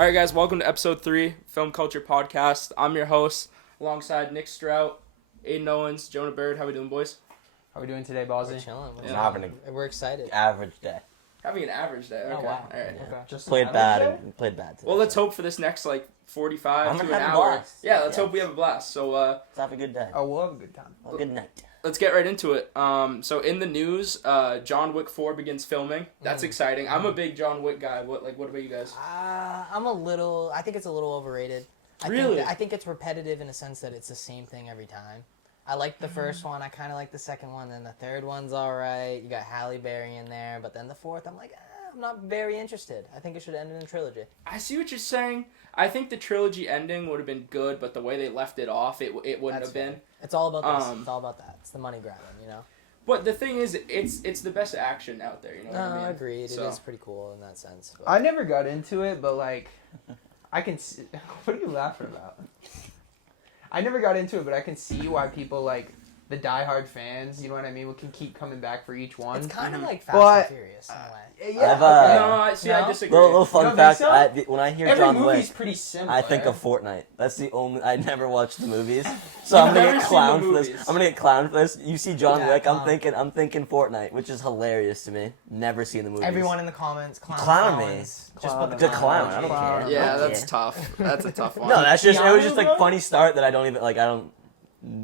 All right, guys, welcome to episode 3, Film Culture Podcast. I'm your host, alongside Nick Strout, Aidan Owens, Jonah Bird. How we doing, boys? How we doing today, Ballsy? We're chilling. We're excited. Average day. Having an average day. Okay. Oh, wow. All right. Yeah. Okay. Just Played bad today. Well, let's hope for this next 45 I'm to an gonna have a hour. blast. Yeah, let's Yeah. hope we have a blast. So Let's have a good day. Oh, we'll have a good time. Have a good night. let's get right into it. So in the news, John Wick 4 begins filming. That's exciting. I'm a big John Wick guy. What about you guys? I think it's a little overrated. Really? I think it's repetitive in a sense that it's the same thing every time. I like the first one. I kind of like the second one. Then the third one's all right. You got Halle Berry in there. But then the fourth, I'm like, I'm not very interested. I think it should end in a trilogy. I see what you're saying. I think the trilogy ending would have been good, but the way they left it off, it wouldn't have been. It's all about this. It's all about that. It's the money grabbing, you know? But the thing is, it's the best action out there, you know what I mean? Agreed. So. It is pretty cool in that sense. But. I never got into it, but I can see... What are you laughing about? I never got into it, but I can see why people the diehard fans, you know what I mean, can keep coming back for each one. It's kind of like Fast and Furious in a way. Yeah. I No? disagree. Little fun don't fact, think so? when I hear Every John movie's Wick, pretty similar. I think of Fortnite. That's the only... I never watched the movies. So I'm You've gonna never get seen the clowned for this. movies. I'm gonna get clowned for this. You see John Yeah, Wick, clown. I'm thinking Fortnite, which is hilarious to me. Never seen the movies. Everyone in the comments, Clown me. Just Clown put the Good clown. I don't Clown. care. Yeah, I don't that's care. tough. That's a tough one. No, that's just... It was just Keanu, funny start that I don't even...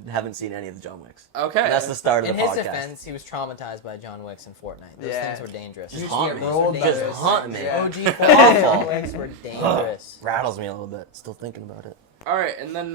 haven't seen any of the John Wicks. Okay. And that's the start of In the his podcast. defense, he was traumatized by John Wicks and Fortnite. Those Yeah. things were dangerous. You Just used to haunt get me. rolled by Just those. haunt me. Yeah. OG Fortnite John Wicks were dangerous. Rattles me a little bit. Still thinking about it. All right, and then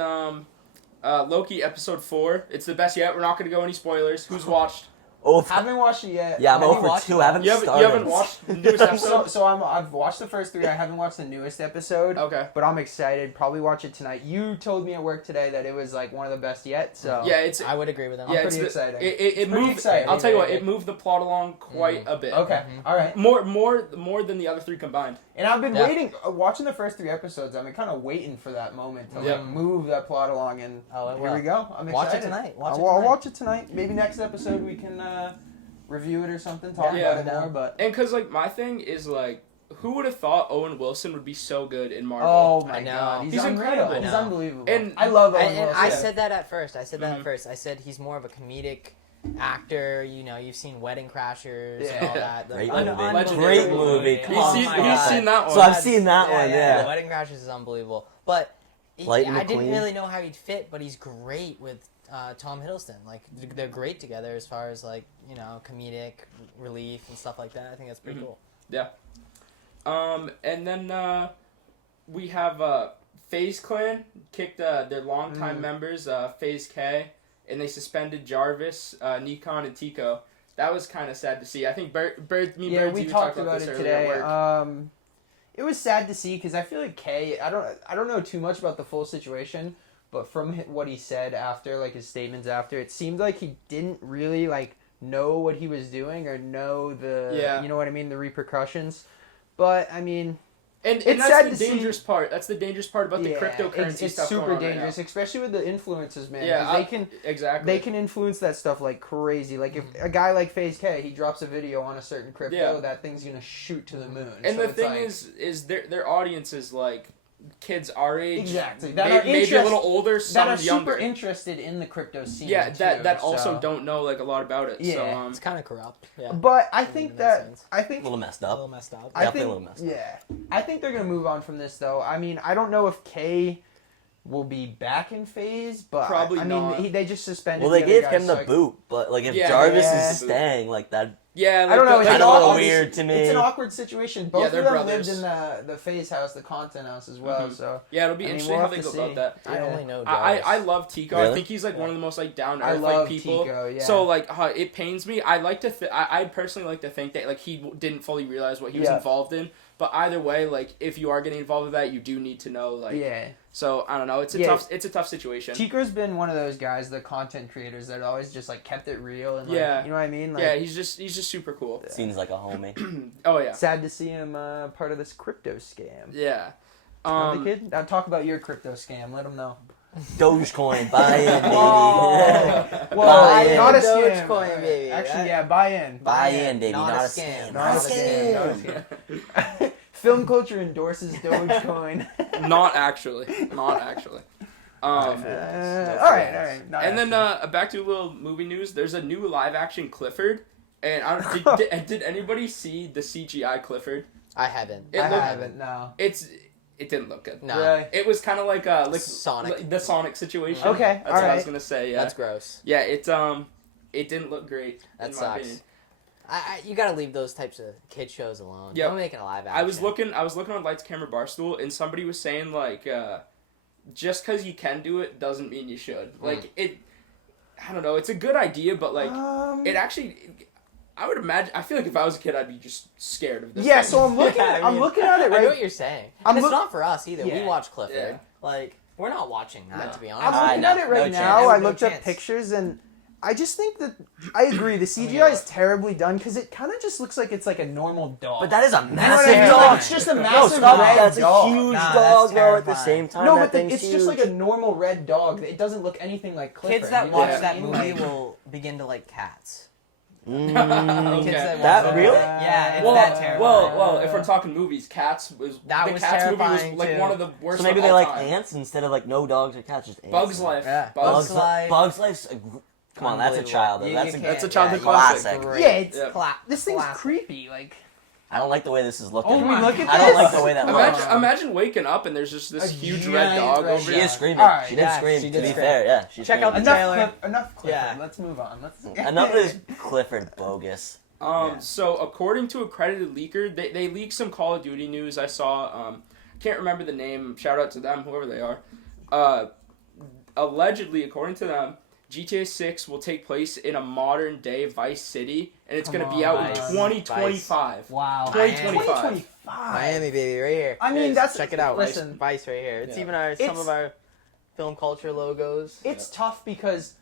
Loki episode 4. It's the best yet. We're not going to go any spoilers. Who's watched? Oh, Haven't watched it yet. yeah, I'm Have you over watched 2. it? I haven't You started. haven't watched the newest episode? I've watched the first 3. I haven't watched the newest episode. Okay. But I'm excited. Probably watch it tonight. You told me at work today that it was one of the best yet. So Yeah, it's I would agree with him. yeah, I'm it's pretty excited. It It's pretty moved. exciting. I'll tell you what, Very it moved the plot along quite a bit. Okay. All right. More than the other 3 combined. And I've been Yeah. waiting, watching the first 3 episodes. I've been kind of waiting for that moment to Yeah. move that plot along, and here we go. I'm excited. Watch it tonight. I'll watch it tonight. Maybe next episode we can review it or something, talk Yeah. about it more. But And because my thing is who would have thought Owen Wilson would be so good in Marvel? oh my I know. god, He's he's incredible. incredible. He's I know. unbelievable. And I love Owen And Wilson. I said that at first. I Mhm. I said he's more of a comedic actor. You know, you've seen Wedding Crashers and Yeah. all that. Great Un- movie. Legendary Great movie. He's Come on. seen- my he's God. seen that one. So I've seen that one, yeah. Wedding Crashers is unbelievable. But Lightning I didn't McQueen. really know how he'd fit, but he's great with Tom Hiddleston. They're great together as far as comedic relief and stuff like that. I think that's pretty cool. Yeah. And then we have Faze Clan kicked their longtime members, PhaseK, and they suspended Jarvis, Nikon, and Tico. That was kind of sad to see. I think Bird, we you talked about about this it earlier at today. work. It was sad to see because I feel like Kay. I don't know too much about the full situation, but from what he said after, his statements after, it seemed like he didn't really know what he was doing or know the you know what I mean, the repercussions. But I mean, And it's that's sad the to see- dangerous part. That's the dangerous part about the cryptocurrency it's stuff super going on dangerous, right especially with the influencers, man. Yeah, 'cause they can. exactly. They can influence that stuff like crazy. Like if a guy like PhaseK, he drops a video on a certain crypto, Yeah. that thing's gonna shoot to the moon. And So the it's thing like- is their audience is kids our age, Exactly. That maybe a little older, that some are younger. super interested in the crypto scene. Yeah, that too, also so. don't know a lot about it. Yeah. So, It's kind of corrupt. Yeah. But I In think that that sense. I A think little messed A up. little messed up. I Definitely think a little messed up. yeah, I think they're gonna move on from this though. I mean, I don't know if Kay will be back in Phase, but Probably I not. mean, they just suspended. Well, they the other gave guys, him the so boot, but if Yeah, Jarvis yeah. is staying, that yeah, I don't know. the- It's Kinda a little awkward- weird to me. It's an awkward situation. Both Yeah, of they're them brothers. lived in the Phase house, the content house as well. Mhm. So Yeah, it'll be I mean, interesting we'll how have they to go see. about that. I Yeah. only know I Jarvis. love Tico. I Really? think he's one of the most down to I earth love people. Tico. Yeah. So it pains me. I like to. I personally like to think that he didn't fully realize what he was Yeah. involved in. But either way, if you are getting involved with that, you do need to know yeah. So I don't know. It's a Yeah. tough situation. Tico's been one of those guys, the content creators that always just kept it real and Yeah. you know what I mean? Yeah, he's just super cool. seems like a homie. Oh yeah. Sad to see him part of this crypto scam. Yeah. Really, kid? Now talk about your crypto scam. Let them know. Dogecoin, buy in, baby. Whoa. Buy in. Not a Dogecoin, scam. baby, Actually, right? yeah, buy in. Buy in, baby. Not a scam. Not a scam. Not a scam. Film culture endorses Dogecoin. Not actually. All right. Not And then actually. back to a little movie news. There's a new live action Clifford, and I don't, did anybody see the CGI Clifford? I haven't. It I looked- haven't. No. It didn't look good. No. Really? It was kind of like Sonic. the Sonic situation. Okay, That's what I was alright. gonna say. Yeah, That's gross. yeah. It didn't look great. That in my sucks. opinion. You gotta leave those types of kid shows alone. Yep. Don't make it a live action. I was looking on Lights Camera Barstool, and somebody was saying like, just because you can do it doesn't mean you should. Like it, I don't know. It's a good idea, but like it actually. I would imagine. I feel like if I was a kid, I'd be just scared of this. Yeah, thing. so I'm looking. Yeah, I I'm mean, looking at it I know right. what you're saying. I'm And it's look- not for us either. We Yeah. watch Clifford. Yeah. Like we're not watching that No. to be I'm honest. looking no, at it right no now. chance. I No looked up chance. pictures and I just think that I agree. The CGI yeah. is terribly done because it kind of just looks like it's like a normal dog. But that is a You know what massive I mean? dog. It's just a No, massive stop. red That's dog. a huge Nah, dog, that's though. At the terrifying. same time, No, that but thing's it's huge. just like a normal red dog. It doesn't look anything like Clifford. Kids that you know watch what I that mean? movie Like- will begin to like cats. Okay. Kids That watch really? Yeah, it's Well, that terrifying. well, if we're talking movies, Cats was That the was Cats movie was terrifying, like too. one of the worst. So maybe of they all like time. ants instead of like no dogs or cats, just ants. Bugs Life. Yeah. Bugs. Bugs Life. Bugs Life's come on, that's a Unbelievable. child. You- That's you a can't- That's a childhood yeah, classic. great. Yeah, it's Yeah. this thing's Classic. creepy. Like, I don't like the way this is looking. oh my, look at I don't like this. the way that Imagine, looks. imagine waking up and there's just this A huge red giant dog red over She you. dog. is screaming. Alright, She did yeah, scream. she To did be scream. fair, yeah. She Check out screamed. the trailer. Enough Clifford. Yeah. Let's move on. Let's Enough of this Clifford bogus. Yeah. So according to accredited leaker, they leaked some Call of Duty news. I saw. Can't remember the name. Shout out to them, whoever they are. Allegedly, according to them, GTA 6 will take place in a modern day Vice City, and it's going to be out in Vice. 2025. Wow. 2025. 2025. Miami baby right here. I mean, that's Check it out. Listen, Vice right here. It's Yeah. even some It's- of our film culture logos. it's tough because,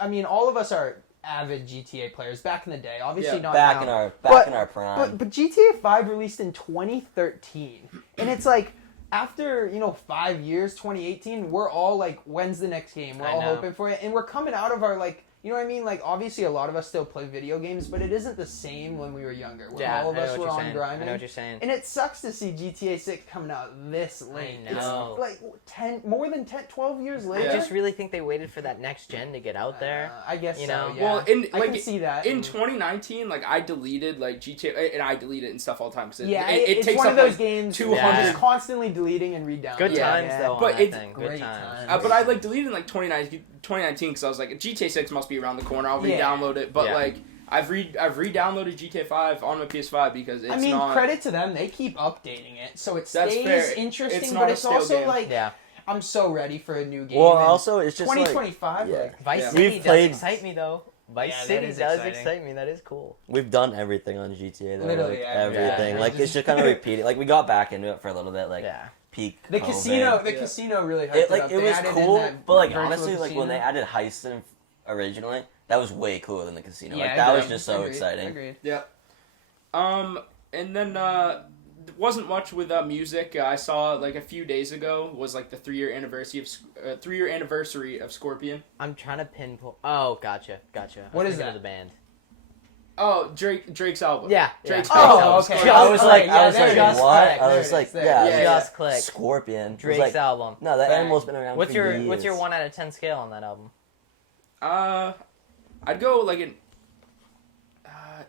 I mean, all of us are avid GTA players back in the day. Obviously Yeah, not Back now. in our But- in our prime. But GTA 5 released in 2013, and it's like after 5 years, 2018, we're all like, when's the next game? We're I all know. hoping for it, and we're coming out of our like. You know what I mean? Like, obviously, a lot of us still play video games, but it isn't the same when we were younger. When all of I know us what were you're on saying. grinding. I know what you're saying. And it sucks to see GTA 6 coming out this late. I know. It's like more than 12 years later. I just really think they waited for that next gen to get out there. I guess You so, know? yeah. Well, in I like can see that. in 2019, like I deleted like GTA, and I delete it and stuff all the time because yeah, it it's takes one up of those like games 200 where you're just constantly deleting and re-downloading. Good Yeah. times though. But on it's that thing. great Good times. times. But I like deleted in like 2019 because I was like GTA 6 must be around the corner. I'll Yeah. re-download it. But Yeah. like I've re-downloaded GTA 5 on my PS5 because it's I mean, not. credit to them, they keep updating it, so it That's stays fair. interesting. It's not but a it's stale also game. like, Yeah. I'm so ready for a new game. Well, and also it's just like 2025. yeah. Like, Vice Yeah. City We've does played- excite me though. Vice Yeah, that City is does exciting. excite me. That is cool. we've done everything on GTA. Though, Literally, like, yeah, everything. yeah. Like it's just kind of repeating. Like we got back into it for a little bit. Like Yeah. peak. the COVID. casino really hyped It like up. it They was added in cool, that but like virtual honestly, like when they casino. added heist in originally, that was way cooler than the casino. Yeah, Like that was agreed, just so agreed, exciting. Agreed. And then wasn't much with music. I saw like a few days ago was like the 3-year anniversary of Scorpion. I'm trying to pinpoint. Oh, gotcha. What I is was thinking that? of the band? Oh, Drake's album. Yeah. Drake's yeah. album. Oh, Scorpion. okay. I was like, Yeah, there it is. what? Click, I there was it like, is, there. yeah, Yeah, Just click. Scorpion. It was Drake's like, album. no, that Bang. animal's been around. What's for your years. What's your 1 out of 10 scale on that album? I'd go like an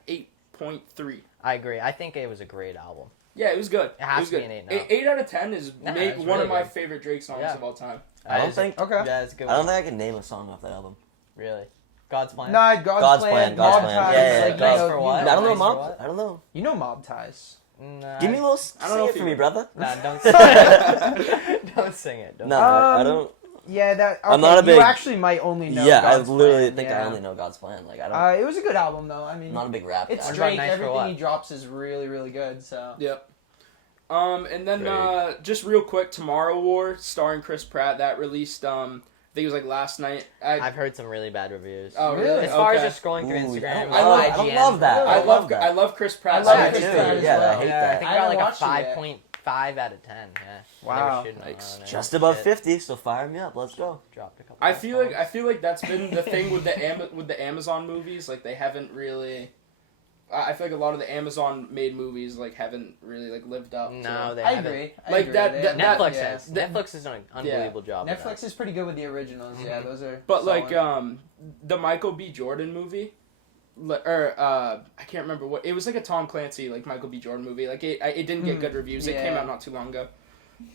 8.3. I agree. I think it was a great album. Yeah, it was good. It has was to good. be an 8 now. 8 out of 10 is Nah, maybe it's one really of my good. favorite Drake songs Yeah. of all time. I don't think. Okay. Yeah, it's a good. I don't one. think I can name a song off that album. Really. God's Plan. No, God's Plan. God's Mob Plan. Ties. Yeah, like, God's you know, for what? I don't know, Nice Mom. for what? I don't know. You know Mob Ties. Nah, Give me a little. I don't know Sing if it for you- me, brother. Nah, don't sing it. Don't sing it. Don't No, sing it. I don't. Yeah, that. Okay, I'm not a big- You actually might only know. Yeah, God's I literally Plan, think yeah. I only know God's Plan. Like I don't. It was a good album though. I mean, I'm not a big rap it's guy. What about Drake. Nice for Everything What? he drops is really, really good. So. Yep. And then just real quick, Tomorrow War, starring Chris Pratt, that released. I think it was like last night. I've heard some really bad reviews. Oh, Really? really? As far Okay. as just scrolling through Ooh, Instagram, I love- I don't IGN. love that. I love that. I love Chris Pratt. I love I Chris do. Pratt as Yeah, well. I hate Yeah, I that. think I I got haven't like a watched it yet. 5.5 out of 10. Yeah. Wow. Never shouldn't Nice. have, Just shit. above 50, so fire me up. Let's go. Dropped a couple. I of feel like songs. that's been the thing with the Amazon movies. Like they haven't really I feel like a lot of the Amazon-made movies like haven't really like lived up. No, to, they I haven't. agree. Like that- They that- have- Netflix yeah. has. Netflix has done an unbelievable job. with Netflix that. is pretty good with the originals. Yeah, those are. But solid. like the Michael B. Jordan movie, I can't remember what it was, like a Tom Clancy like Michael B. Jordan movie. Like it didn't get good reviews. It came Yeah. out not too long ago.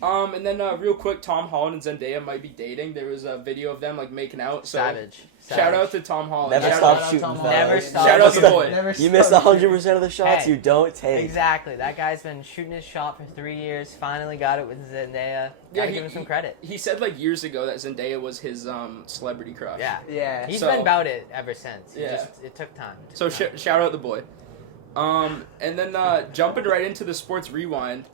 And then real quick, Tom Holland and Zendaya might be dating. There was a video of them like making out. So Savage. shout out to Tom Holland. Never Shout stop out- shooting. Tom fellas. Holland. Never stop. Shout out the Never boy. Never You miss stop 100% of the shots Hey, you don't take. Exactly. That guy's been shooting his shot for 3 years. Finally got it with Zendaya. Gotta give him some credit. He said like years ago that Zendaya was his celebrity crush. Yeah. Yeah. He's So- been about it ever since. Yeah. It took time. So shout out the boy. And then jumping right into the sports rewind.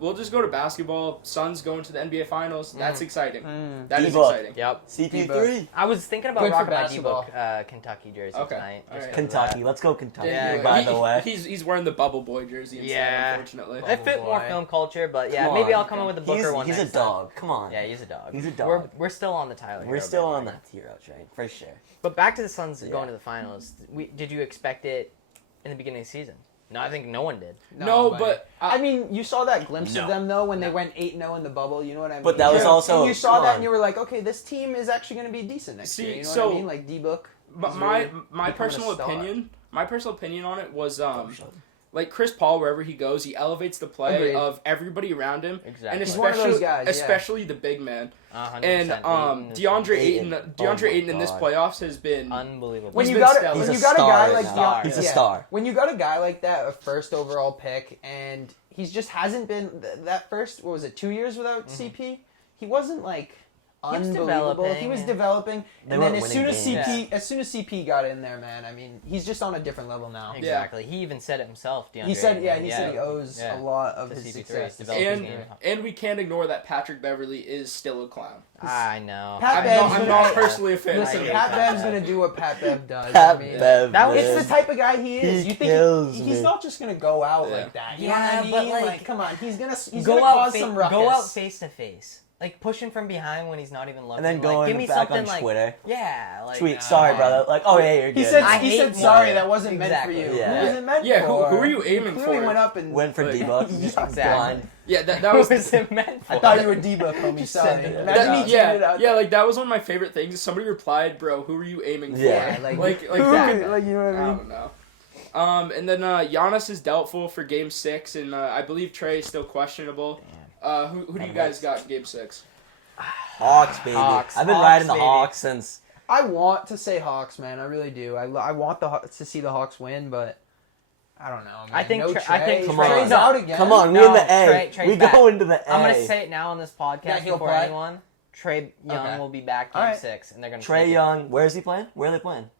We'll just go to basketball. Suns going to the NBA Finals. That's exciting. That is D-Book. exciting. Yep. CP3. I was thinking about Good for rocking my basketball. D-Book Kentucky jersey Okay. tonight. All right. Kentucky. Let's go Kentucky. Yeah, by He- the way. he's wearing the Bubble Boy jersey instead, Yeah. unfortunately. It fit more boy. film culture, but yeah, Come maybe on. I'll come up with the Booker one. He's a next time. dog. Come on. Yeah, he's a dog. He's a dog. We're still on the Tyler. We're Hero still on bandwagon. that hero train, for sure. But back to the Suns Yeah. going to the finals. Did you expect it in the beginning of the season? No, I think no one did. No, but I mean, you saw that glimpse No. of them though when they went 8-0 in the bubble. You know what I mean? But that was Yeah. also- And you saw come that on. and you were like, okay, this team is actually going to be decent next See, year. You know so- what I mean? Like D-Book. my is my, really my becoming personal a star. opinion on it was like Chris Paul, wherever he goes, he elevates the play Agreed. of everybody around him, Exactly. and He's one of those especially guys, yeah. especially the big man. 100%. And Ayton is DeAndre Ayton. Ayton, Oh my Ayton in this God. playoffs has been unbelievable. When He's you been got stellar. when He's you a got a star guy right like now. DeAndre, He's a star. When you got a guy like that, a first overall pick, and he's just hasn't been that first. What was it? 2 years without CP. He wasn't like He was unbelievable. He developing, was yeah. developing, They and then weren't as soon as winning CP, games. as soon as CP got in there, man. I mean, he's just on a different level now. Exactly. He even said it himself. DeAndre He said, Ayton. he said he owes Yeah. a lot of To his CP3, success. to developing and his game. and we can't ignore that Patrick Beverly is still a clown. I know. Pat I'm Bev's not, I'm gonna- not personally a fan. Listen, of hate him. Pat Pat Bev's Bev. gonna do what Pat Bev does. Pat I mean, Bev. That was- it's man. the type of guy he is. He You think kills he's me. not just gonna go out Yeah. like that. You Yeah, know what I mean? but, like, come on, he's gonna Go gonna out, cause some ruckus. go out face to face. Like pushing from behind when he's not even looking. And then like, going give me back something on like Twitter. yeah, like Tweet, nah, sorry, come brother. on. Like, oh yeah, you're good. He said, I he hate said more- sorry, that wasn't Exactly. meant for you. Yeah. Who was it meant Yeah, for? who are you aiming Clearly for? went up and Went for Like- D-Buck. Exactly. Blind. Yeah, that What was was it meant for? I thought you were D-Book, homie. Just Sorry. said it. Imagine he yeah, tweeted out yeah, like that was one of my favorite things. Somebody replied, "Bro, who are you aiming for?" Yeah. Yeah, like, Like who- that. like, you know what I I mean? don't know. And then Giannis is doubtful for Game 6, and I believe Trey is still questionable. Who do you guys got in Game 6? Hawks, baby. Hawks, I've been Hawks, riding the baby. Hawks since. I want to say Hawks, man. I really do. I want to see the Hawks win, but I don't know, man. I think no Trey- Trey. I think Come on. Trey's No, out again. Come on, we No, in the A. Trey's we back. go into the A. I'm gonna say it now on this podcast Yeah, he'll before play. anyone. Trey Young Okay. will be back All Game right. 6, and they're gonna. Trey take it. Young. Where is he playing? Where are they playing?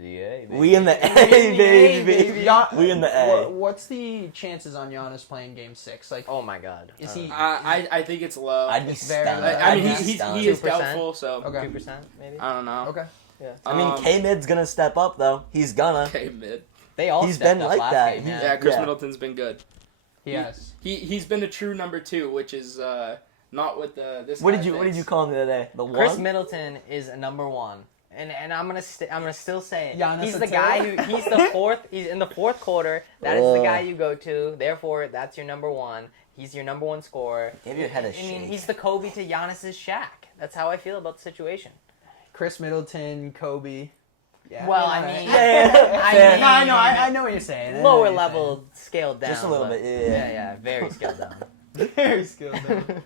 Yeah, We in the A, Hey, baby. We in the A. What's the chances on Giannis playing Game 6? Like, Oh my God. Is he- I think it's low. I'd be It's very stunned. low. I mean, I'd be he stunned. is 2%? doubtful, so Okay. 2% maybe. I don't know. okay. Yeah. I mean, K-Mid's gonna step up though. He's gonna. Okay, mid. They all He's stepped been up like last that. game. He's- Yeah, Chris Yeah. Middleton's been good. Yes. He's been a true number 2, which is not with this. What guy did you thinks. call him the other day? The Chris one. Middleton is a number 1. And I'm gonna still say it. Giannis He's a the two? guy who he's the fourth. He's in the fourth quarter. That is the Ugh. guy you go to. Therefore, that's your number 1. He's your number 1 scorer. Give your head a I mean, shake. he's the Kobe to Giannis's Shaq. That's how I feel about the situation. Chris Middleton, Kobe. Yeah. Well, I I know, mean, right? I Fair. mean, No, I know what you're saying. I know lower what you're level, scaled down. Just a little but- bit, yeah. Yeah, very scaled down. saying. Very skilled.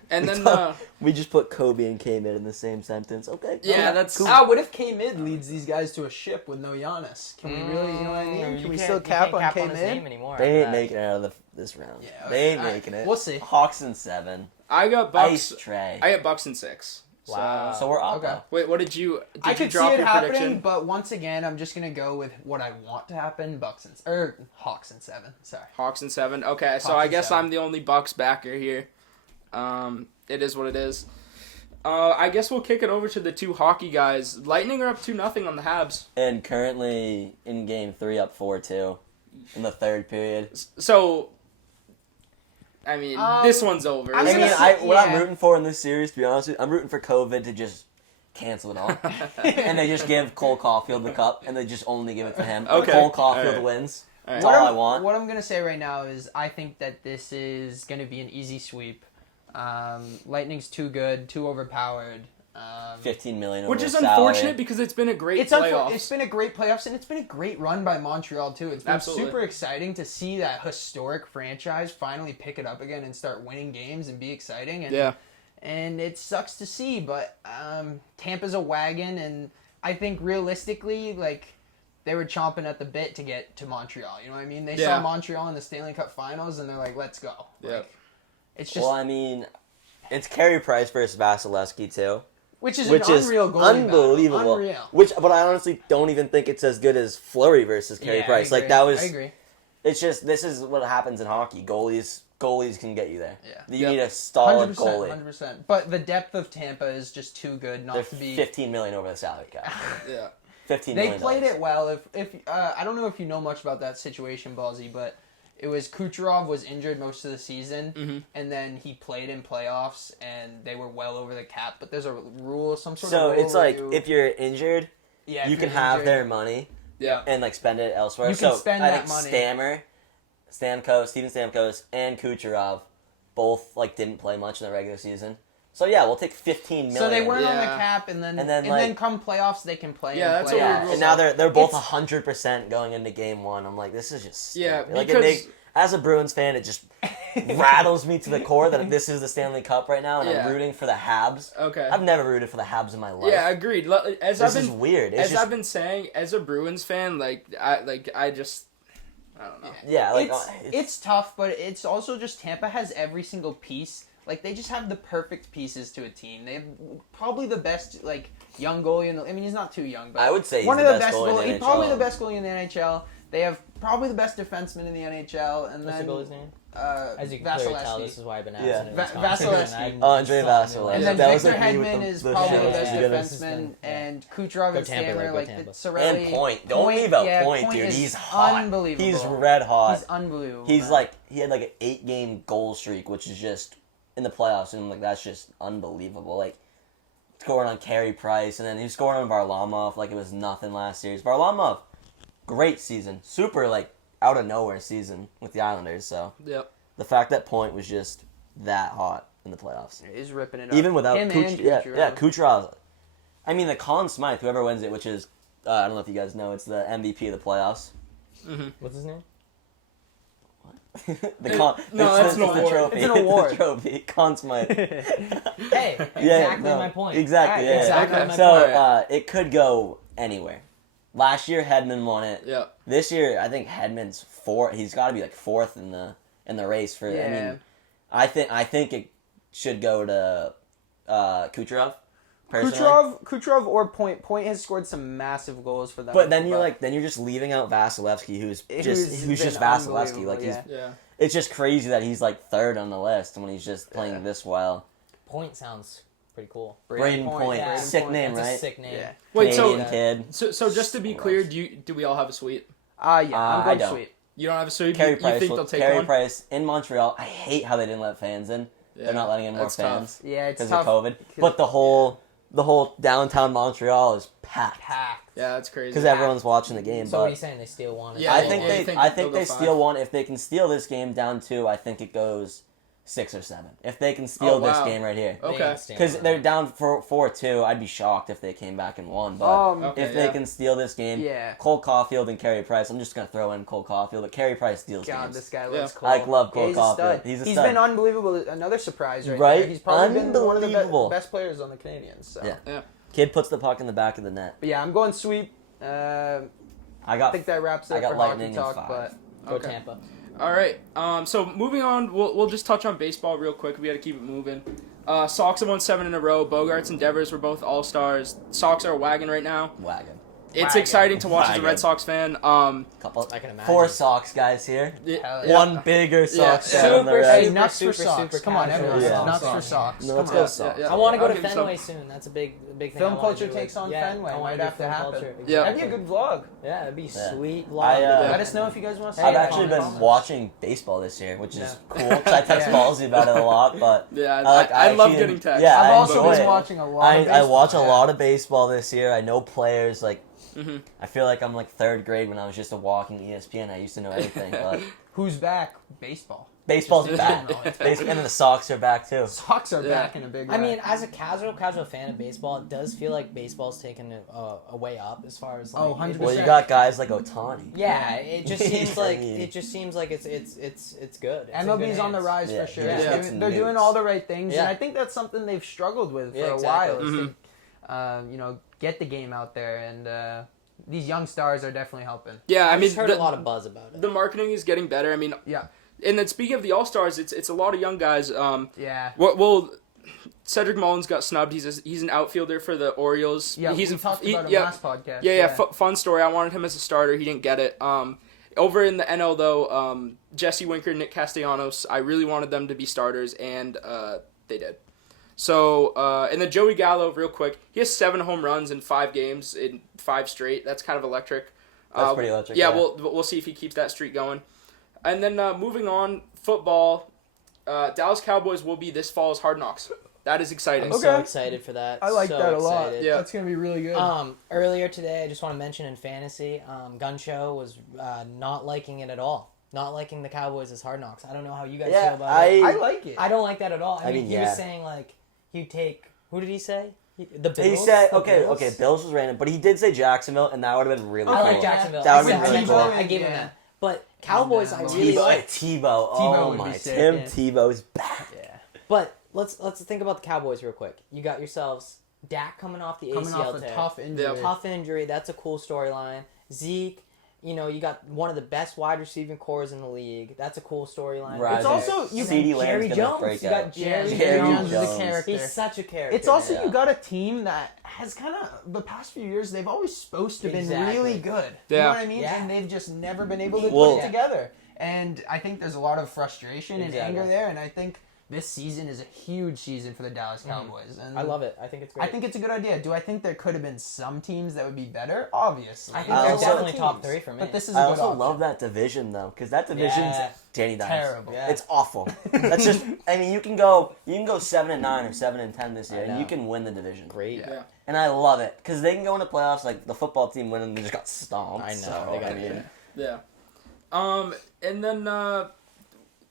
And then We just put Kobe and K-Mid in the same sentence. Okay. yeah, cool. that's Cool. What if K-Mid leads these guys to a ship with no Giannis? Can we really, you know what I mean? You Can we can't- still you cap can't on his name K-Mid? anymore. They ain't Uh, making it out of this round. Yeah, They ain't alright. making it. We'll see. Hawks in 7. I got Bucks. Ice Trey. I got Bucks in 6. Wow. So we're up. Okay. Wait, what did you? Did I you could see drop it your happening, prediction? but once again, I'm just gonna go with what I want to happen. Hawks in 7. Sorry. Hawks in 7. Okay, so Hawks I in guess 7. I'm the only Bucks backer here. It is what it is. I guess we'll kick it over to the 2 hockey guys. Lightning are up 2-0 on the Habs. And currently in game 3 up 4-2 in the third period. So, I mean, this one's over. I'm I gonna mean, say- what I'm yeah. rooting for in this series, to be honest with you, I'm rooting for COVID to just cancel it all. And they just give Cole Caulfield the cup, and they just only give it to him. Okay. Cole Caulfield All right. wins. All right. That's all I want. What I'm gonna say right now is I think that this is gonna be an easy sweep. Lightning's too good, too overpowered. 15 million over Which is salary. unfortunate because it's been a great playoffs. It's been a great playoffs, and it's been a great run by Montreal, too. It's been Absolutely. super exciting to see that historic franchise finally pick it up again and start winning games and be exciting. And, Yeah. And it sucks to see, but Tampa's a wagon, and I think realistically, like, they were chomping at the bit to get to Montreal. You know what I mean? They Yeah. saw Montreal in the Stanley Cup Finals, and they're like, let's go. Yeah. Like, it's just... Well, I mean, it's Carey Price versus Vasilevsky, too. Which is Which an is unreal goalie unbelievable. battle. Unreal. But I honestly don't even think it's as good as Fleury versus Carey Yeah, Price. I Like agree. that was. I agree. It's just this is what happens in hockey. Goalies can get you there. Yeah. You need a solid 100%, goalie. 100%. But the depth of Tampa is just too good not They're to be... 15 million over the salary cap. Yeah. 15 They million. played it well. If I don't know if you know much about that situation, Ballsy, but it was Kucherov was injured most of the season, and then he played in playoffs, and they were well over the cap. But there's a rule, some sort of So rule it's where like you, if you're injured, yeah, you if can you're have injured, their money Yeah. and like spend it elsewhere. You can so spend I that think money. Steven Stamkos, and Kucherov both like didn't play much in the regular season. So yeah, we'll take 15 million. So they weren't on the Yeah. cap, and then like- come playoffs they can play. Yeah, and that's play what out. we and now they're both It's- 100% going into game one. I'm like, this is just stupid. Yeah, like because- as a Bruins fan, it just rattles me to the core that this is the Stanley Cup right now, and Yeah. I'm rooting for the Habs. Okay. I've never rooted for the Habs in my life. Yeah, agreed. As this I've is been weird. It's as just, I've been saying, as a Bruins fan, I don't know. yeah, like It's tough, but it's also just Tampa has every single piece. Like, they just have the perfect pieces to a team. They have probably the best, like, young goalie in the... I mean, he's not too young, but... I would say he's one the of the best best goalie in the He's probably NHL. the best goalie in the NHL. They have probably the best defenseman in the NHL, and What's then... the goalie's name? Uh, As you can clearly tell, Vasilevsky. this is why I've been Yeah. absent in this Va- conversation. Vasilevsky. I'm Andre just Vasilevsky. And telling then you. That was Victor like me with Hedman the- is the probably show. the best Yeah, defenseman, yeah. and Kucherov Go and Tampa, Stammer, go like, Tampa. Cirelli... And Point. Don't leave out Point, dude. is He's hot. unbelievable. He's red hot. He's unbelievable. He's man. like he had like an 8-game goal streak, which is just in the playoffs, and like that's just unbelievable. Like scoring on Carey Price, and then he scored on Varlamov like it was nothing last series. Varlamov, great season, super like out of nowhere season with the Islanders. So Yep. the fact that Point was just that hot in the playoffs, He's ripping it up. even without Him and Kucherov. Yeah, Kucherov. Kucherov. I mean, the Conn Smythe, whoever wins it, which is I don't know if you guys know, it's the MVP of the playoffs. What's his name? That's an the award. trophy. It's an award. The trophy. Conn Smythe. Hey, exactly Yeah, no, my point. Exactly. Alright, Yeah, exactly yeah. my So point. it could go anywhere. Last year Hedman won it. Yep. This year I think Hedman's He's got to be like fourth in the race for. Yeah. I mean, I think it should go to Kucherov. Personally. Kucherov or Point. Point has scored some massive goals for them. But then you're just leaving out Vasilevsky, who's Who's just been Vasilevsky. Like unbelievable, Yeah. it's just crazy that he's like third on the list when he's just playing Yeah. this well. Point sounds pretty cool. Braden Point, Yeah. sick name, That's a right? sick name. Yeah. Wait, Canadian so kid. so just to be clear, do we all have a sweep? Yeah, I'm I going don't. sweep. You don't have a sweep. Carey You Price. think they'll take Carey one? Price in Montreal. I hate how they didn't let fans in. Yeah, They're not letting in more that's tough. fans Yeah, it's because tough. of COVID. But the whole downtown Montreal is packed Packed. Yeah, that's crazy. because everyone's watching the game. So what are you but saying? They steal one? Yeah, I yeah, think yeah, they, you think I they'll think go they five? steal one. If they can steal this game down 2, I think it goes 6 or 7. If they can steal Oh, this wow. game right here. Okay. Because they're down for 4-2, I'd be shocked if they came back and won. But Okay, if they yeah. can steal this game, Yeah. Cole Caulfield and Carey Price. I'm just gonna throw in Cole Caulfield, but Carey Price steals God, games. this guy Yeah. loves Cole. I love Cole Yeah, he's Caulfield. A stud. He's a He's stud. been unbelievable. Another surprise right Right? there. He's probably been one of the Unbelievable. best players on the Canadians. So. Yeah. Yeah. Kid puts the puck in the back of the net. But yeah, I'm going sweep. I I got. think that wraps it I up got for Lightning hockey in talk. 5. But Go Okay. Tampa. All right. So moving on, we'll just touch on baseball real quick. We got to keep it moving. Sox have won 7 in a row. Bogarts and Devers were both all-stars. Sox are a wagon right now. Wagon. It's exciting to watch as a Red Sox fan. Couple, I can imagine. 4 Sox guys here. Yeah. One bigger Sox fan on the Super, right. Hey, nuts for super Sox. Come on, casual everyone. Yeah. Nuts for Sox. No, let's Come go on. Sox. Yeah. I want to go I'll to give him Fenway some. soon. That's a big thing. Film I wanna culture do. takes on Yeah, Fenway. I wanna Might do have to film happen. culture. Yeah. That'd be a good vlog. Yeah, it'd be Yeah. sweet vlog. Let us know if you guys want to see I've it. actually been Comments. watching baseball this year, which is Yeah. cool. 'Cause I text Yeah. Ballsy about it a lot, but Yeah, I I love actually- getting texts. Yeah, I've I also enjoy been it. watching a lot of I baseball. watch a Yeah. lot of baseball this year. I know players. Like, Mhm. I feel like I'm like 3rd grade when I was just a walking ESPN. I used to know everything, but Who's back? Baseball. baseball's Just in back. general, it's And then the Sox are back too. Sox are Yeah. back in a big way. I mean, as a casual fan of baseball, it does feel like baseball's taken a way up as far as like. Oh, 100%. Well, you got guys like Otani. Yeah, it just seems like Yeah. it's good. It's in MLB's good on the hands. rise Yeah, for sure. he just They're, gets some they're doing nukes. all the right things, Yeah. and I think that's something they've struggled with for Yeah, a exactly. while. Is to, get the game out there, and these young stars are definitely helping. Yeah, I I've mean, just heard a lot of buzz about it. the marketing is getting better. I mean, Yeah. and then speaking of the All Stars, it's a lot of young guys. Yeah. Well, Cedric Mullins got snubbed. He's an outfielder for the Orioles. Yeah, he's we talked about him yeah, last podcast. yeah. Fun story. I wanted him as a starter. He didn't get it. Over in the NL though, Jesse Winker, Nick Castellanos, I really wanted them to be starters, and they did. So, and then Joey Gallo, real quick, he has 7 home runs in 5 games in 5 straight. That's kind of electric. That's pretty electric. Yeah, we'll see if he keeps that streak going. And then moving on, football. Dallas Cowboys will be this fall's Hard Knocks. That is exciting. I'm so excited for that. I like so that a lot. excited. Yeah. That's gonna be really good. Earlier today, I just want to mention in fantasy, Gun Show was not liking it at all. Not liking the Cowboys as Hard Knocks. I don't know how you guys feel about it. I like it. I don't like that at all. I mean, he yeah. was saying like he'd take. Who did he say? The Bills. He said, The okay, Bills? Bills was random, but he did say Jacksonville, and that would have been really I cool. like Jacksonville. That I would've said- been really I cool. I gave him Yeah. that. But Cowboys, I really Tebow, like. Tebow, Tebow oh would be my, sick, Tim yeah. Tebow's back. Yeah. But let's think about the Cowboys real quick. You got yourselves Dak coming off the Coming ACL off a tear. tough injury. Tough injury. That's a cool storyline. Zeke, you got one of the best wide receiving cores in the league. That's a cool storyline. Right. It's also you. CeeDee Jerry Lamb's gonna Jones. break You out. got Jerry Jerry Jones. Jones is a character. He's such a character. It's also Yeah. you got a team that has kind of the past few years they've always supposed to been Exactly. really good. You Yeah. know what I mean? Yeah. And they've just never been able to Well- put it together. And I think there's a lot of frustration and Exactly. anger there. And I think this season is a huge season for the Dallas Cowboys. And I love it. I think it's great. I think it's a good idea. Do I think there could have been some teams that would be better? Obviously. I think I they're also- definitely teams. top 3 for me. But this is a I good also option. love that division though, because that division's Yeah. Danny Dimes. Terrible. Yeah. It's awful. That's just. I mean, you can go 7-9 or 7-10 this year, I and know. you can win the division. great. Yeah. And I love it because they can go into playoffs like the football team win and they just got stomped. I know, So, they got I mean, beat. Yeah. And then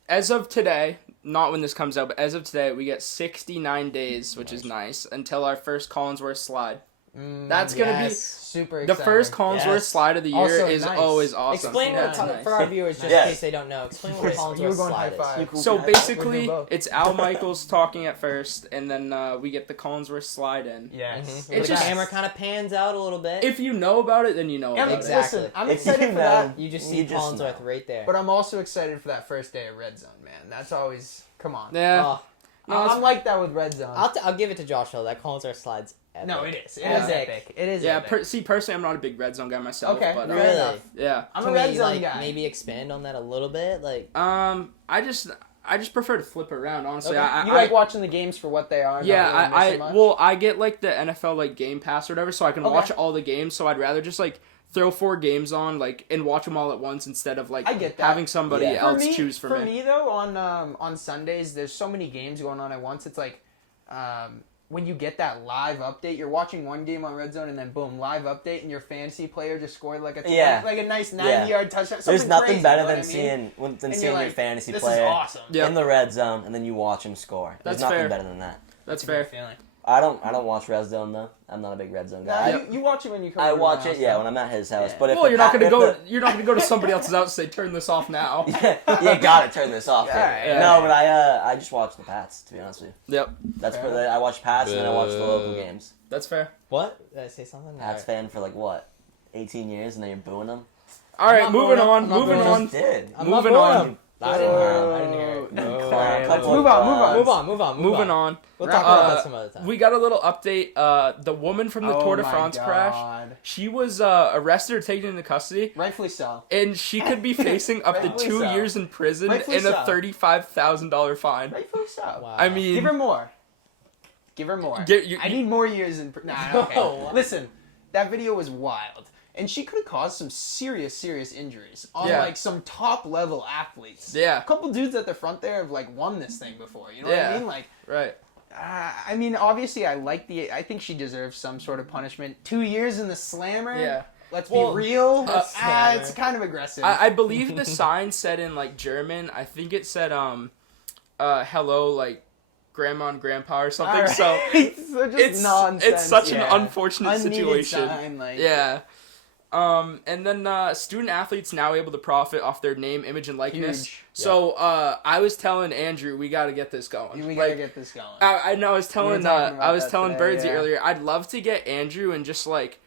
as of today, not when this comes out, but as of today, we get 69 days, which is nice, until our first Collinsworth slide. That's gonna Yes. be super the exciting. first Collinsworth Yes. slide of the year. Also is nice. always awesome. Explain Yeah, what nice. for our viewers, just Yes. in case they don't know. Explain what a You were Collinsworth going slide high five. is. So We'll do basically, both. it's Al Michaels talking at first, and then we get the Collinsworth slide in. Yes. Mm-hmm. It's The just- camera kind of pans out a little bit. If you know about it, then you know Yeah, about Exactly. Listen, I'm If excited you for know- that. you just see You just Collinsworth know. right there. But I'm also excited for that first day of Red Zone, man. That's always come on. it. Yeah. Oh, No, it's- I'm like that with Red Zone. I'll give it to Josh though. That Collinsworth slide's epic. no, it is. It Yeah. is epic. It is. yeah. epic. Personally, I'm not a big red zone guy myself. Okay, But, fair Really? enough. yeah. I'm Can a Red we, Zone guy. maybe expand on that a little bit? Like, I just prefer to flip it around. Honestly, Okay. You like watching the games for what they are. not Yeah, really missing much? I get like the NFL like Game Pass or whatever, so I can Okay. watch all the games. So I'd rather just like throw 4 games on like and watch them all at once instead of like I get that. having somebody Yeah. else choose for me. me though, on Sundays, there's so many games going on at once. It's like when you get that live update, you're watching one game on Red Zone and then boom, live update, and your fantasy player just scored like a 20, Yeah. like a nice 90 Yeah. yard touchdown. There's Something nothing crazy, better you know than what I mean? seeing And your you're like, fantasy this player is awesome. Yeah. in the red zone, and then you watch him score. There's That's nothing fair. better than that. That's a fair. good feeling. I don't watch red zone though. I'm not a big red zone Nah, guy. you watch it when you come. I over to watch my it, house, yeah, though. when I'm at his house. Yeah. But if Well, the you're not pa- gonna if go. the- You're not gonna go to somebody else's house and say turn this off now. you gotta turn this off. Yeah, dude. yeah. No, but I just watch the Pats. To be honest with you, Yep, that's Fair for I watch Pats and then I watch the local games. that's fair. what? Did I say something? Pats fan for like what, 18 years, and then you're booing them. All right, not moving going on. I'm not Moving going on. Just did. I'm not Moving booing on. him. I didn't hear it. I didn't hear it. No. Clan. Let's move on. Moving on. We'll talk about that some other time. We got a little update. The woman from the Tour de France crash, she was arrested or taken into custody. Rightfully so. And she could be facing up to Rightfully 2 so. years in prison Rightfully and a so. $35,000 fine. Rightfully so. Wow. I mean, Give her more. Give her more. I need more years in. Nah, okay. No. Listen, that video was wild, and she could have caused some serious injuries on Yeah. like some top level athletes. Yeah. A couple dudes at the front there have like won this thing before. You know what Yeah. I mean? Like, right. I mean, obviously, I think she deserves some sort of punishment. 2 years in the slammer. Yeah. Let's Well, be real. Slammer. It's kind of aggressive. I believe the sign said in like German. I think it said hello, like grandma and grandpa or something. All So right. So just it's nonsense. it's such an yeah. unfortunate Unneeded situation. sign, like, Yeah. And then student athletes now able to profit off their name, image, and likeness. Huge. So I was telling Andrew, we got to get this going. We gotta Like, get this going. I know. I was telling talking about that today, Birdsy yeah. earlier. I'd love to get Andrew and just like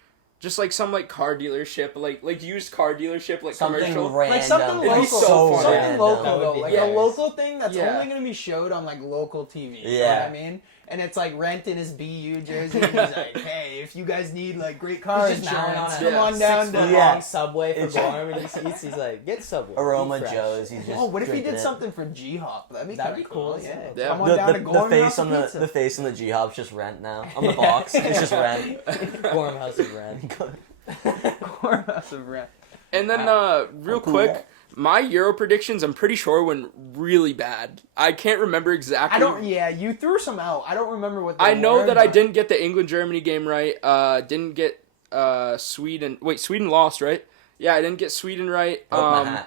some like car dealership, like used car dealership, like Something commercial. random. Like something It'd be local, so fun. something random. local That would though, be like good. a local thing that's Yeah. only gonna be showed on like local TV. You know Yeah. what I mean? And it's like renting his BU jersey. And he's like, hey, if you guys need like great car He's just insurance, mounted come Yeah. on down to. Yeah. Long Subway for It's- Gorm, and he's like, get Subway. Aroma Be fresh. Joe's. He's just Oh, what if he drinking did it. something for G Hop? That'd be That'd kind be of cool. cool, Yeah. yeah. Come on down to The Gorm face House on of the Pizza. face on the G Hop's just rent now on the box. It's just rent. Gorm House of Rent. Gorm House of Rent. And then real cool. quick, my Euro predictions, I'm pretty sure went really bad. I can't remember exactly. I don't. Yeah, you threw some out. I don't remember what. They I know were, that I but- didn't get the England-Germany game right. Didn't get Sweden. Wait, Sweden lost, right? Yeah, I didn't get Sweden right. Oh, my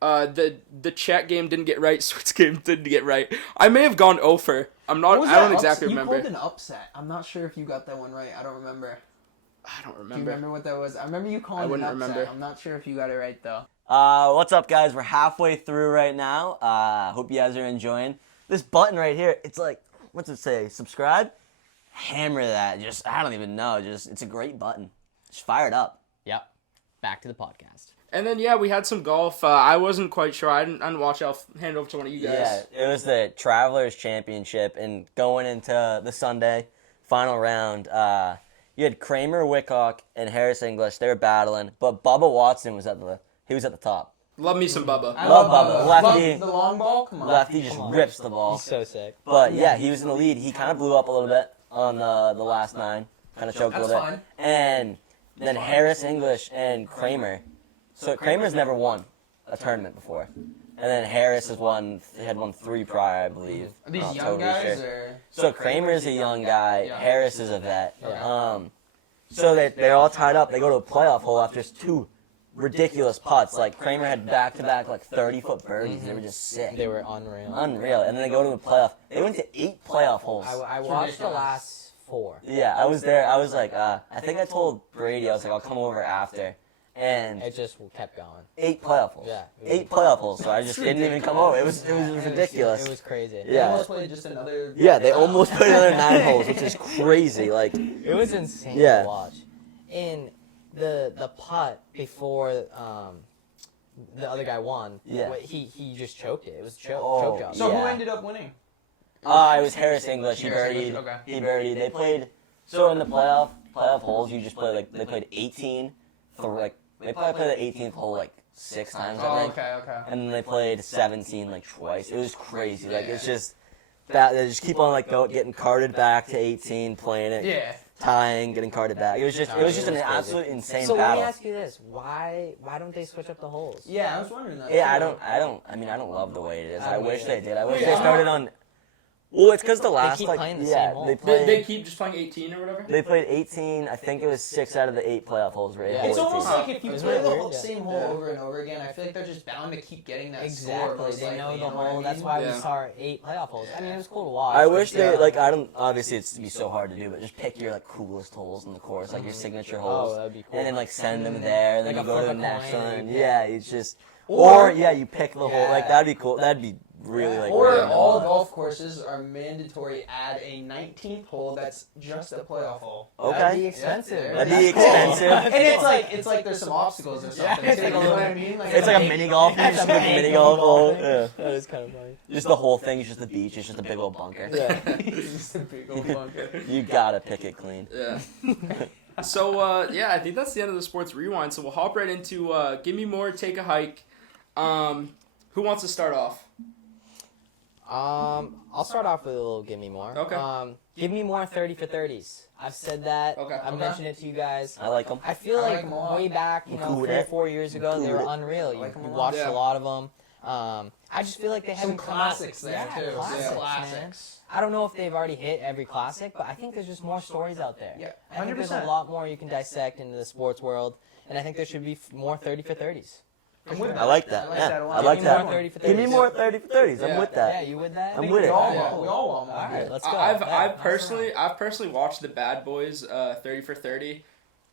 hat. The Czech game didn't get right. Swiss game didn't get right. I may have gone over. I'm not. What was I don't that exactly You remember. called an upset. I'm not sure if you got that one right. I don't remember. I don't Do you remember. remember what that was? I remember you calling I it an wouldn't upset. remember. I'm not sure if you got it right though. What's up, guys? We're halfway through right now. Hope you guys are enjoying this button right here. It's like, what's it say? Subscribe. Hammer that. Just I don't even know. Just it's a great button. Just fire it up. Yep. Back to the podcast. And then yeah, we had some golf. I wasn't quite sure. I didn't watch. I'll hand it over to one of you guys. Yeah, it was the Travelers Championship, and going into the Sunday final round, you had Kramer, Wickock, and Harris English. They were battling, but Bubba Watson was at the top. Love me some Bubba. I Love Bubba. Lefty. Love the long ball. Come on. Lefty just rips the ball. He's so sick. But yeah, he was in the lead. He kind of blew up a little bit on the last nine. Kind of choked a That's little bit. fine. And then Harris English and Kramer. So Kramer's never won a tournament before. And then Harris had won 3 prior, I believe. Are these Not young totally guys sure. or? So Kramer's a young guy. Yeah. Harris is a vet. Okay. So they're all tied up. They go to a playoff hole after just 2 ridiculous putts. Like Kramer had back-to-back like 30-foot birdies. They were just sick. They were unreal. Unreal. And then they go to the playoff. They went to 8 playoff holes. I watched the last 4. Yeah, I was there. I was like, I think I told Brady, I was like, I'll come over after. And It just kept going. 8 playoff holes. Yeah. 8 playoff holes. So I just didn't even come over. It was ridiculous. It was crazy. They Yeah. almost played just another. Yeah, they almost played another 9 holes, which is crazy. Like, It was insane Yeah. to watch. And the putt before the other guy won, Yeah. he just choked it. It was choke Oh, job. So who Yeah. ended up winning? it was Harris English. He Harris birdied. English, okay. He birdied. They played. So in the playoff holes, you just play like they played 18 for like they probably played the 18th hole like 6 times. I Oh, think. okay. And then they played 17 like twice. It was crazy. Like it's just that they just keep on like getting carted back to 18, playing it, Yeah. tying, getting carted back. It was just an crazy. absolute insane So let battle. me ask you this: Why don't they switch up the holes? Yeah, I was wondering that. Yeah, I don't love the way it is. I wish they did. I wish Yeah. they started on. Well, it's because the last keep like playing the yeah same hole. they They played. keep just playing 18 or whatever. They played 18. I think it was 6 out of the 8 playoff holes were Yeah. It's hole almost 18. like if you It's play the weird, whole, yeah. same hole over and over again, I feel like they're just bound to keep getting that score. Exactly. most They likely, know you the what I hole. mean? That's why Yeah. we saw 8 playoff holes. I mean, it was cool to watch. I but wish they still. like I don't obviously it's be so hard to do, but just pick your like coolest holes in the course, like your signature holes, that'd be cool. and then like send them there, and then Like you a go to the flip a next coin, one. yeah. Yeah, it's just or yeah, you pick the hole. Yeah. Like that'd be cool. That'd be really like. Or random. all golf courses are mandatory. Add a 19th hole that's just a playoff hole. Okay. That'd be expensive. Yeah, That'd that's be cool. expensive. And it's like there's some obstacles or something. it's too, like you a know what little- I mean? It's like a mini golf. It's Just a like a big mini golf hole. thing. Yeah. That is kind of funny. Just the whole thing is just the beach. It's just a big old bunker. Yeah. It's just a big old bunker. You gotta pick it clean. Yeah. So yeah, I think that's the end of the sports rewind. So we'll hop right into give me more, take a hike. Who wants to start off? I'll start off with a little give me more. Okay. Give me more 30 for 30s. I've said that. Okay. I've Okay. mentioned it to you guys. I like them. I feel I like like 'em a lot. way back, I'm know, cool with 3 or it. 4 years ago, I'm they cool were with it. unreal. You, like 'em a you lot. watched Yeah. a lot of them. I just feel like they Some haven't come classics out. there Yeah, too. classics, Some man. classics. I don't know if they've already hit every classic, but I think there's just more stories out there. Yeah, I think there's a 100%. lot more you can dissect into the sports world, and I think there should be more 30 for 30s. I'm with I like that. I like Yeah, that a lot. I like Give me more that. 30 for 30s. Give me more 30 for 30s. I'm Yeah. with Yeah, that. you with that? I'm with it. We all Yeah. want. We all want one. All right, let's go. I've Yeah, I've pass personally around. I've personally watched the Bad Boys 30 for 30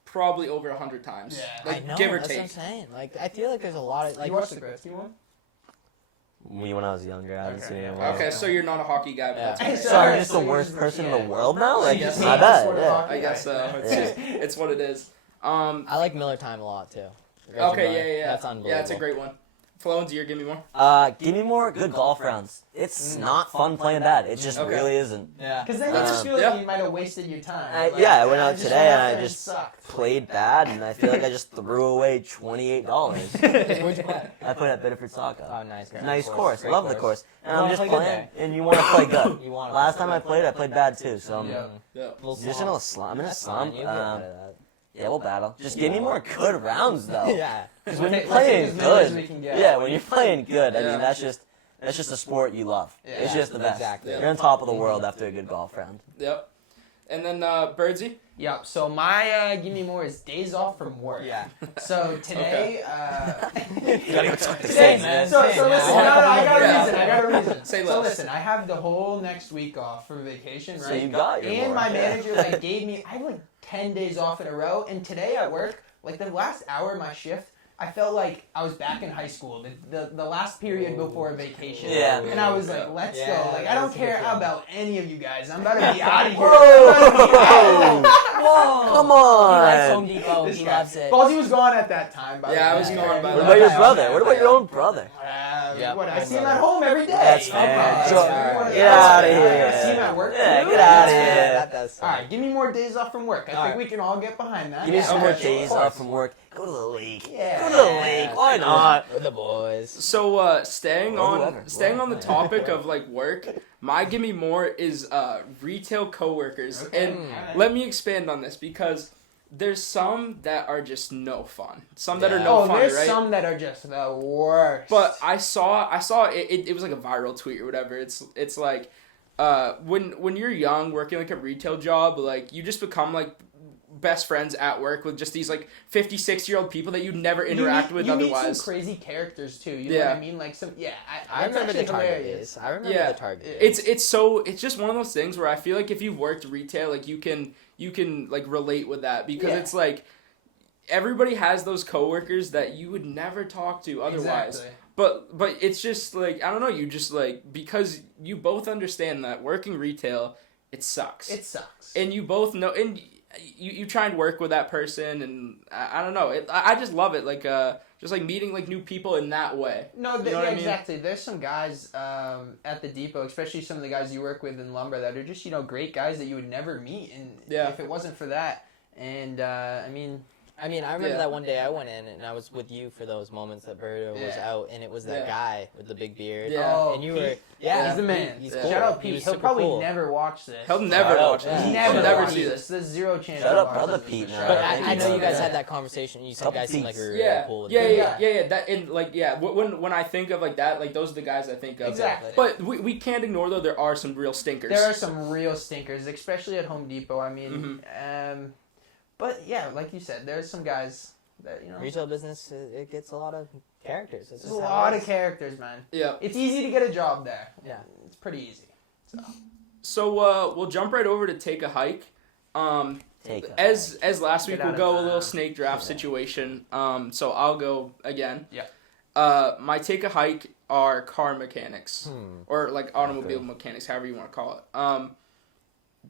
probably over 100 times. Yeah. Like I know, give or that's take. what I'm saying. Like, I feel like there's a lot of like. You watched the Gretzky one? Me when I was younger, I didn't Okay, see it. yeah. Okay, so you're not a hockey guy, but Yeah. that's Hey, okay. So I'm just the worst person in the world now? Like, You just I hate the bet. sport of Yeah. hockey? I guess so. It's Yeah. just it's what it is. I like Miller Time a lot too. Reggie Okay, Miller. yeah. That's unbelievable. Yeah, it's a great one. Flones, you're give me more. Give me more good golf rounds. It's not fun playing bad. It just Okay. really isn't. Yeah. Because then you just feel like Yeah. you might have wasted your time. Yeah, I went out just today went and out I there just sucked. played bad, and I feel like I just threw away $28. Where'd you play? I played at Bedford Soccer. Oh, nice. Nice course. Great Love the course. And You I'm wanna just play good playing, and you want to play good. You wanna Last play time I good. played bad too. So I'm Yeah. Yeah. just in a slump. I'm in a That's fine. slump. You get out of that. Yeah, we'll battle. Just give me more good rounds though. Yeah. Because when you're Let's take playing as many as we good, can get. yeah, when you're playing good, I Yeah. mean that's just a sport you love. Yeah. It's just the best. Exactly. You're on top of the world after a good golf round. Yep. And then Birdsy. Yep. So my give me more is days off from work. Yeah. So today, You gotta go talk to today, Same, man. so Same. listen, I no, want a I got a Yeah. reason. I got a reason. Say so less. listen, I have the whole next week off for vacation, right? So you got your and more, my yeah. manager like gave me I have like 10 days off in a row, and today at work, like the last hour of my shift, I felt like I was back in high school, the last period before vacation. Yeah. And I was like, let's Yeah, go. Like I don't that's a care good feeling. about any of you guys. I'm about to be out of here. Whoa! Whoa! Come He likes Home on! Depot. This He guy. loves it. Ballsy was gone at that time. By Yeah, the I was way. gone by What the about your Yeah. brother? What about your own brother? Yeah, What? I home see him brother. at home every day. That's Okay, fair. that's So- fair. get That's outta fair. here. I see him at work. Yeah, too. get That's outta fair. here. That does. All right, give me more days off from work. I All think right. we can all get behind that. Give me some more Okay. days Of course. off from work. Go to the lake. Yeah. Go to the lake. Why not? With the boys. So staying Or on whoever. staying on the topic of like work, my give me more is retail coworkers. Okay. And let me expand on this because there's some that are just no fun. Some that are Yeah. no Oh, fun, there's right? some that are just the worst. But I saw it was like a viral tweet or whatever. It's like when you're young working like a retail job, like you just become like best friends at work with just these like 56-year-old people that you'd never interact with you meet otherwise. some crazy characters too. You know Yeah. what I mean? Like some. Yeah, I it's remember the actually Target hilarious. days. I remember Yeah. the Target days. It's just one of those things where I feel like if you've worked retail, like you can like relate with that because Yeah. it's like everybody has those coworkers that you would never talk to otherwise. Exactly. But it's just like I don't know, you just like because you both understand that working retail it sucks. It sucks. And you both know and you try and work with that person and I don't know. I just love it like just like meeting like new people in that way. No, You know what I mean? exactly. There's some guys at the depot, especially some of the guys you work with in lumber, that are just great guys that you would never meet, and Yeah. if it wasn't for that, and I mean, I remember Yeah. that one day I went in and I was with you for those moments that Berto was Yeah. out, and it was that Yeah. guy with the big beard. Yeah. oh, And you Pete, were, yeah, he's the man. He's Yeah. cool. Shout out He Pete. was He'll super probably cool. never watch this. He'll never Shout out, watch this. yeah. He'll Never, never watch see this. this. There's zero chance. Shut he'll up, watch brother this. Pete, Shout man. But out I Pete. know you guys Yeah. had that conversation. You said Couple guys seem like Pete's. we were Yeah, really cool with yeah, it. yeah, yeah, yeah. That and like yeah. When I think of like that, like those are the guys I think of. Exactly. But we can't ignore though there are some real stinkers. There are some real stinkers, especially at Home Depot. I mean, Mm-hmm. but yeah, like you said, there's some guys that Retail business, it gets a lot of characters. That's there's just a how lot it of is. characters, man. Yeah. It's easy to get a job there. Yeah. It's pretty easy. So we'll jump right over to take a hike. Take a As last week Get we'll out go of a little town. snake draft situation. So I'll go again. Yeah. My take a hike are car mechanics or like automobile mechanics, however you want to call it.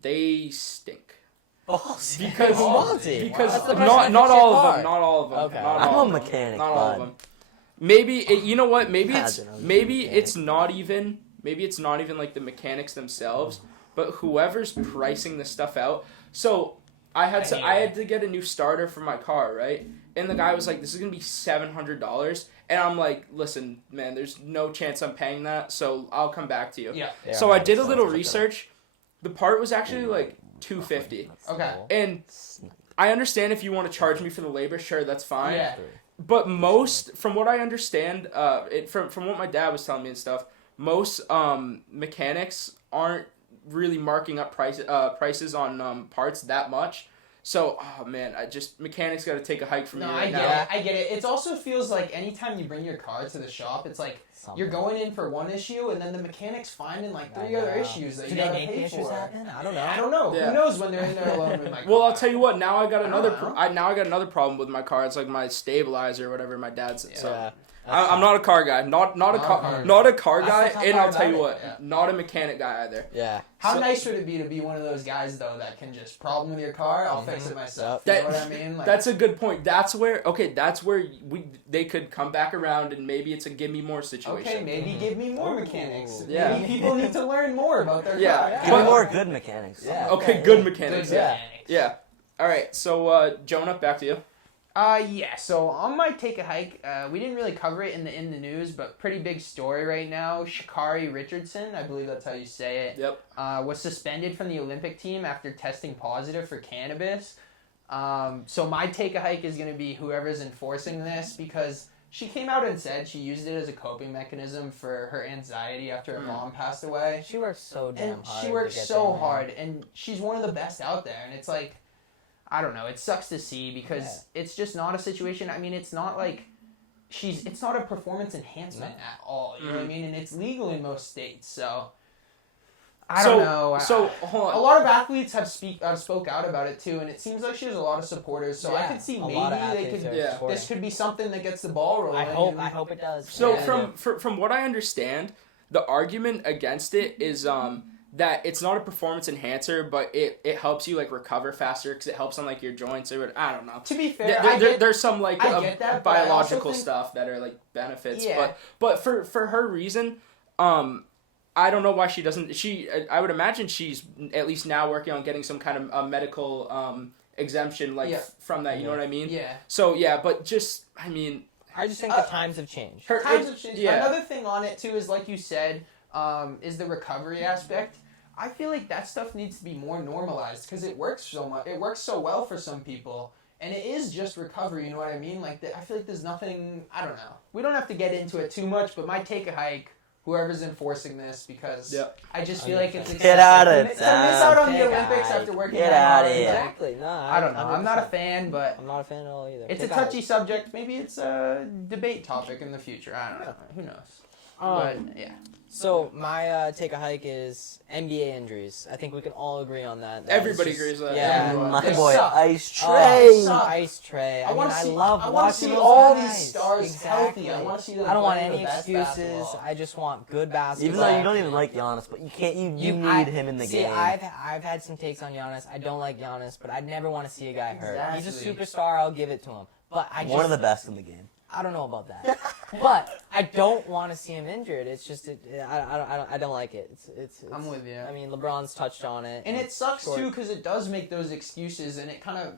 They stink. Ballsy. Because Ballsy. because Wow. not all of car. them, not all of them. Okay. Not I'm all a of them. mechanic, Not all of bud. them. Maybe you know what? Maybe it's Imagine I was a maybe mechanic. it's not even like the mechanics themselves, but whoever's pricing the stuff out. So I had to get a new starter for my car, right? And the guy was like, "This is gonna be $700," and I'm like, "Listen, man, there's no chance I'm paying that, so I'll come back to you." Yeah. So I did a little research. The part was actually like $250, Okay. and I understand if you want to charge me for the labor, sure, that's fine. Yeah. But from what I understand, from what my dad was telling me and stuff, most mechanics aren't really marking up prices on parts that much. So, oh man, mechanics got to take a hike from No, me I right get now. it. I get it. It also feels like anytime you bring your car to the shop, it's like you're going in for one issue, and then the mechanic's finding like 3 other issues that Do you they gotta make the pay issues for. happen? I don't know. I don't know. Yeah. Who knows when they're in there alone with my car? Well, I'll tell you what. Now I got I another. don't know. I got another problem with my car. It's like my stabilizer or whatever my dad said. So. Yeah. I'm not a car guy. Not a Not a car. car Not a car That's guy. the tough And part I'll tell you about what. it. Yeah. Not a mechanic guy either. Yeah. How So- nice would it be to be one of those guys though that can just problem with your car? I'll fix it myself. Yep. You know what I mean? Like, That's a good point. That's where they could come back around and maybe it's a give me more situation. okay. Maybe give me more mechanics. Yeah. Maybe people need to learn more about their Yeah. car. Yeah. Give me more good mechanics. Yeah. Okay, good mechanics. Good Yeah. mechanics. Yeah. All right. So Jonah, back to you. Yeah, so on my take a hike, we didn't really cover it in the news, but pretty big story right now. Sha'Carri Richardson, I believe that's how you say it, Yep. was suspended from the Olympic team after testing positive for cannabis. So my take a hike is going to be whoever's enforcing this, because she came out and said she used it as a coping mechanism for her anxiety after her mom passed away. She works so damn And hard. she to works get so there, man. hard, and she's one of the best out there, and it's like, I don't know, it sucks to see because it's just not a situation. I mean, it's not like it's not a performance enhancement at all, you know what I mean? And it's legal in most states, so I don't know. So hold on. A lot of athletes have spoke out about it too, and it seems like she has a lot of supporters, so I Yeah, could see a maybe lot of they athletes could are Yeah. supporting. this could be something that gets the ball rolling. I hope it does. So Yeah. from what I understand, the argument against it is that it's not a performance enhancer, but it helps you like recover faster because it helps on like your joints or what, I don't know. To be fair, There's some like I get that, but I also biological think- stuff that are like benefits, Yeah. but for her reason, I don't know why she doesn't. I would imagine she's at least now working on getting some kind of medical exemption like Yeah. from that. You know what I mean? yeah. So yeah, but just I mean, I just think the times have changed. Times have changed. Yeah. Another thing on it too is like you said, is the recovery aspect. I feel like that stuff needs to be more normalized because it works so much. It works so well for some people, and it is just recovery. You know what I mean? Like I feel like there's nothing. I don't know. We don't have to get into it too much, but my take a hike. Whoever's enforcing this, because Yep. I just feel like it's excessive. Get out of to miss out on the Take a Olympics hike. after working Get that outta hard, here. like, Exactly. No, I don't know. I'm not a 100%. fan, but I'm not a fan at all either. it's Take a touchy subject. Maybe it's a debate topic in the future. I don't know. Who knows? But yeah. So my take a hike is NBA injuries. I think we can all agree on that. That Everybody is just- agrees with that. Yeah. Everyone. My They boy, suck. Ice Oh, Tray. suck. Ice Tray. I want mean, to see. I love I want to watching see those all guys. these stars Exactly. healthy. I want to see them. I don't want playing any the best excuses. basketball. I just want good basketball. Even though you don't even like Giannis, but you can't. You need him in the see, game. I've had some takes on Giannis. I don't like Giannis, but I'd never want to see a guy hurt. He's a Exactly. superstar. I'll give it to him. But I just One of the best in the game. I don't know about that. But I don't want to see him injured. It's just I don't like it. It's I'm with you. I mean, LeBron's touched on it. And it sucks Short. too because it does make those excuses, and it kind of.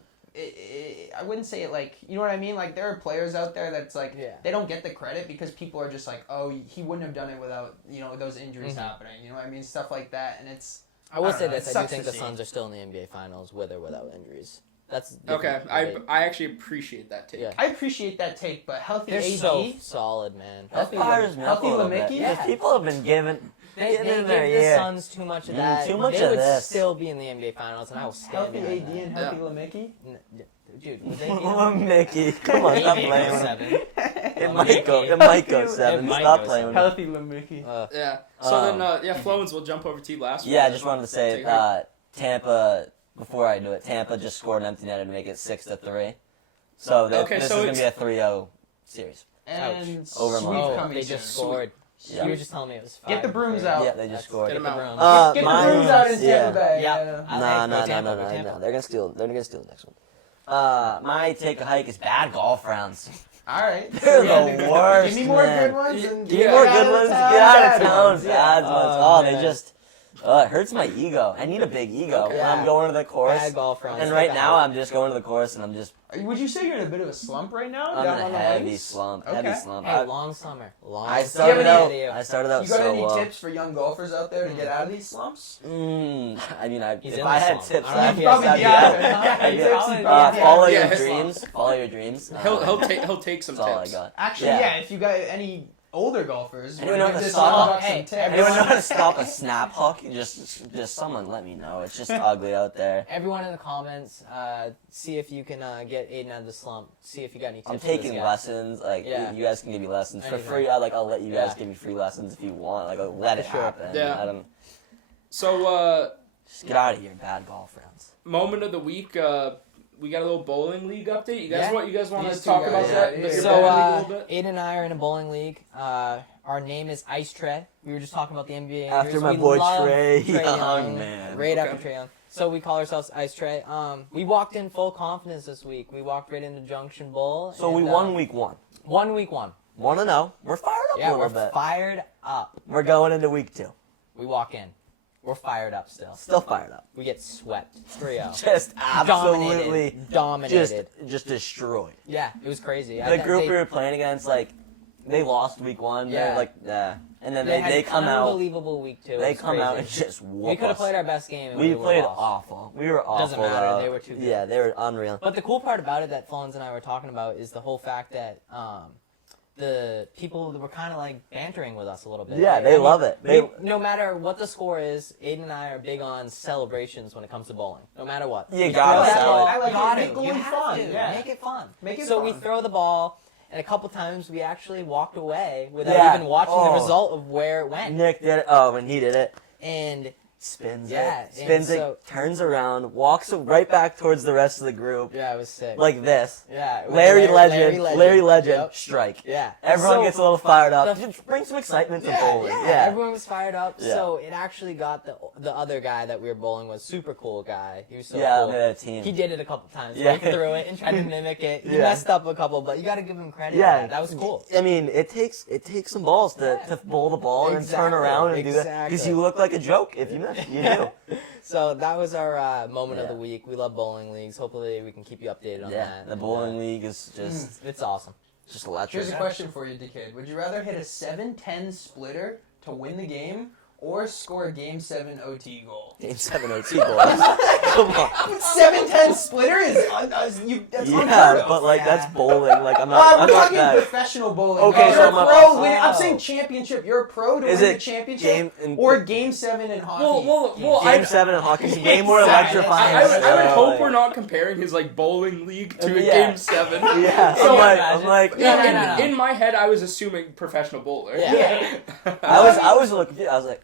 I wouldn't say it like, you know what I mean? Like, there are players out there that's like, Yeah. they don't get the credit because people are just like, oh, he wouldn't have done it without, you know, those injuries happening. You know what I mean? Stuff like that, and it's. I will don't say know, this: it I do sucks think to the see. Suns are still in the NBA Finals with or without injuries. That's Okay, different I debate. actually appreciate that take. Yeah. I appreciate that take, but healthy They're AD. so solid, man. That Healthy fires me up a healthy little bit. Lamicki? Yeah. Because people have been giving. They Getting in give there, the yeah. Suns too much of that. too much they of would this. still be in the NBA Finals, and I will stand Healthy behind AD that. and healthy Lamicki? Dude, would they be Oh, Mickey, come on, stop Maybe playing with him. 7. It might go. It might go 7. might Stop go playing with 7. him. Healthy Lamicki. Yeah. So Um, then, Flowens, we'll jump over to you last. Yeah, I one. just wanted to say Take her. Tampa. Before I do it, Tampa just scored an empty netter to make it 6-3. So Okay, this so is gonna be a 3-0 series. and Over sweep Montreal. coming They soon. just scored. Yeah. You were just telling me it was 5. Get the brooms out. Yeah, they just scored. Get 'em out. Get the mine- brooms out in yeah. Tampa Bay. Yeah. Yeah. I No, like no, Tampa, no. Tampa. They're gonna steal the next one. My take a hike is bad golf rounds. All right. They're the worst. Give me more man. good ones. And Give me more good ones. Get out of town. Yeah. Bad ones. Oh, Oh, they man. just. It hurts my ego. I need a big ego Okay. when I'm going to the course. Bad golf rounds. And right now, I'm just going to the course, and I'm just. Would you say you're in a bit of a slump right now? I'm down in on a the heavy links? slump. Okay. Heavy slump. Hey, long summer. I summer started out. video. I started out You got so any low. tips for young golfers out there to get out of these slumps? I mean, He's if in I the had slump. tips, I don't know I'd if he be has Probably that yeah. yet. Yeah. Follow Yeah, your his dreams. Follow your dreams. He'll take some That's all I tips. got. Actually, Yeah. yeah. If you got any older golfers, Anyone know give how to this stop? young buck some Hey, tips. Anyone know how to stop a snap hook? Just someone let me know. It's just ugly out there. Everyone in the comments, see if you can get Aidan out of the slump. See if you got any tips. I'm for this taking guy. lessons. Like Yeah. you guys can give me lessons for Anything. free. I'll let you guys Yeah. give me free lessons if you want. Like let it Sure. happen. Yeah. I don't. So, Just get out of here, bad golf rounds. moment of the week. We got a little bowling league update. You guys Yeah. You guys want to These two talk guys, about yeah, that? yeah. Your So, bowling league a little bit? Aidan and I are in a bowling league. Our name is Ice Trey. We were just talking about the NBA. After injuries. my We boy love Trey Young, Young, man. Right Okay. after Trey Young. So we call ourselves Ice Trey. We walked in full confidence this week. We walked right into Junction Bowl. So we and, won week 1. 1 week 1. 1-0. We're fired up Yeah, a we're little bit. fired up. We're going into week 2. We walk in. We're fired up still. Still fired up. We get swept. 3-0. Just absolutely Dominated. just destroyed. Yeah, it was crazy. The group we were playing against, like, they lost week 1. Yeah. They're like, and then they had they come out. unbelievable week 2. They It was come out and crazy. just whoop We could have us. played our best game. And We would've played lost. awful. We were awful. Doesn't matter, though. they were too good. Yeah, they were unreal. But the cool part about it that Flons and I were talking about is the whole fact that the people were kind of like bantering with us a little bit. Yeah, Like, they love it. No matter what the score is, Aidan and I are big on celebrations when it comes to bowling. No matter what. You We gotta throw that celebrate. ball, I like it. got Make to. bowling You have fun, to. yeah. Make it fun. Make it so fun. we throw the ball, and a couple times we actually walked away without Yeah. even watching Oh. the result of where it went. Nick did it. Oh, when he did it, And spins Yeah, it, and spins so- it, turns around, walks right back towards the rest of the group, yeah, it was sick. like this. yeah, it was Larry Legend, Yep. strike. Yeah. Everyone So- gets a little fired up. the- Just bring some excitement to Yeah, bowling. yeah, everyone was fired up. Yeah. So it actually got the other guy that we were bowling with, super cool guy. He was so Yeah, cool. the team. He did it a couple times. Yeah. Yeah. Threw it and tried to mimic it. He Yeah. messed up a couple, but you got to give him credit. Yeah, for that. That was cool. I mean, it takes some balls to bowl the ball and Exactly, turn around and do that because exactly. you look like a joke if you miss. You do. So that was our moment of Yeah. the week. We love bowling leagues. Hopefully we can keep you updated on Yeah, that. the And, bowling league is just It's awesome. electric. Here's a question for you, Dickhead. Would you rather hit a 7-10 splitter to win the game or score a Game 7 OT goal? Game 7 OT goals. Come on. 7-10 splitter is that's unheard Yeah, of. but like that's bowling. Like I'm Well, not. I'm I'm not talking that. professional bowling. Okay, You're so a I'm a- pro. I'm Oh. saying championship. You're a pro to Is win it the championship, game in- or Game 7 in hockey. Well, Game 7 in hockey is way more Game seven. electrifying. I would so, hope like- we're not comparing his like bowling league to a Yeah. Game 7. Yeah, So I'm like, No, no, no, no. in my head, I was assuming professional bowler. Yeah. I was looking. I was like,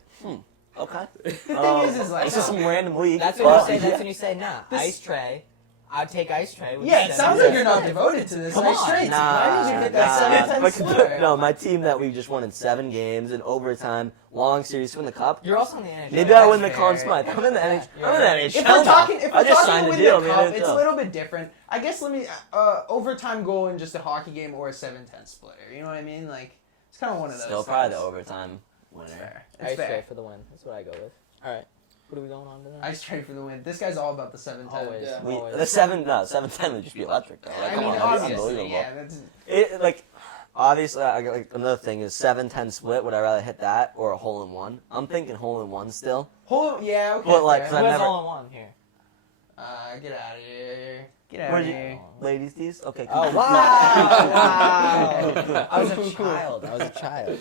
okay. The thing is like, It's just some random league. That's when you but- say. That's when you say, nah. Ice tray. I'd take ice tray. with yeah, it the sounds 7-10 like you're not splitter. devoted to this. Come Like, on. straight. Why did you hit that 7-10 But- splitter? no, my team that we just won in 7 games in overtime, long series to win the cup. You're also in the NHL. Maybe I win the That's Conn fair. Smythe. I'm in the NHL. Yeah, I'm in the you're NHL. If we're talking, I just signed to a win deal, the man. cup, it's a little bit different. I guess let me overtime goal in just a hockey game or a 7-10 splitter. You know what I mean? Like it's kind of one of those. Still probably the things. overtime It's winner. fair. It's Ice fair. tray for the win. That's what I go with. All right. What are we going on to then? Ice trade for the win. This guy's all about the 7-10. Always. Yeah. Always. The 7-10 would just be electric though. Like, I come mean, on, that'd be obviously, unbelievable. yeah. That's It like obviously like another thing is 7-10 split. Would I rather hit that or a hole in one? I'm thinking hole in one still. yeah. Okay. But, like, fair. so Who I've has never- all in one here? Get out of here. Get out Where'd of you, here. ladies these? Okay. Oh cool. wow! Wow! I was a child. I was a child.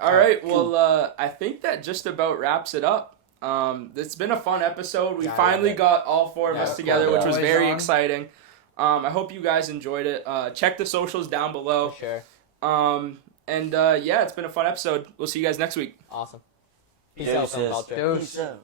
All right. Well, I think that just about wraps it up. It's been a fun episode. We Yeah, I finally love it. got all 4 of Yeah, us together, cool. which was Always very on. exciting. I hope you guys enjoyed it. Check the socials down below. For sure. And yeah, it's been a fun episode. We'll see you guys next week. Awesome. Peace out, film Deuces. culture. Deuce. Peace out.